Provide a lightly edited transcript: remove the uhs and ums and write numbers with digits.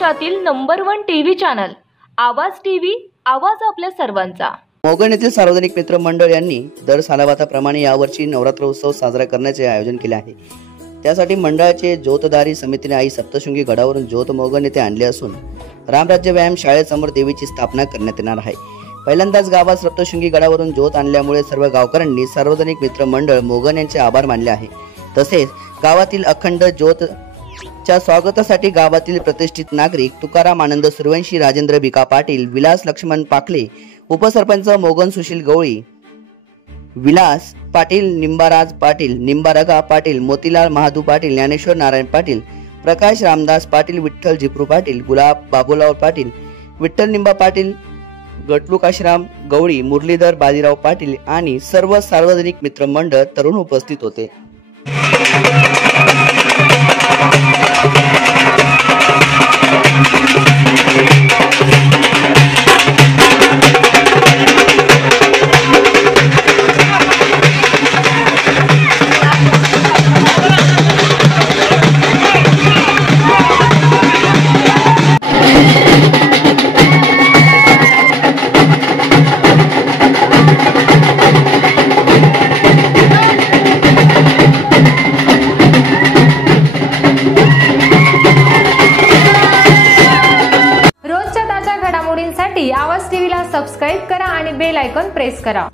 महाराष्ट्रातील number 1 TV channel आवाज TV, आवाज आपल्या सर्वांचा। मोगण येथील सार्वजनिक मित्र मंडळ यांनी दर सालाबाताप्रमाणे यावर्षी नवरात्र उत्सव साजरा करण्याचे आयोजन केले आहे। त्यासाठी मंडळाचे ज्योतदारी समितीने आई सप्तशृंगी गडावरून ज्योत मोगण येथे आणले असून रामराज्य व्यायाम शाळेसमोर देवीची स्थापना करण्यात येणार आहे। पहिल्यांदाच गावात सप्तशृंगी गडावरून ज्योत आणल्यामुळे सर्व गावकऱ्यांनी सार्वजनिक मित्र मंडळ मोगण यांचे आभार मानले आहे। तसेच गावातील अखंड ज्योत च्या स्वागतासाठी गावातील प्रतिष्ठित नागरिक तुकाराम आनंद सूर्यवंशी, राजेंद्र भिका पाटील, विलास लक्ष्मण पाखले, उपसरपंच मोगन सुशील गवळी, विलास पाटील, निंबाराज पाटील, निंबारगा पाटील, मोतीलाल महादू पाटील, ज्ञानेश्वर नारायण पाटील, प्रकाश रामदास पाटील, विठ्ठल जिप्रू पाटील, गुलाब बाबूराव पाटील, विठ्ठल निंबा पाटील, गटलू काशीराम गवळी, मुरलीधर बाजीराव पाटील आणि सर्व सार्वजनिक मित्र मंडळ तरुण उपस्थित होते। आवाज टीव्हीला सबस्क्राइब करा आणि बेल आयकॉन प्रेस करा।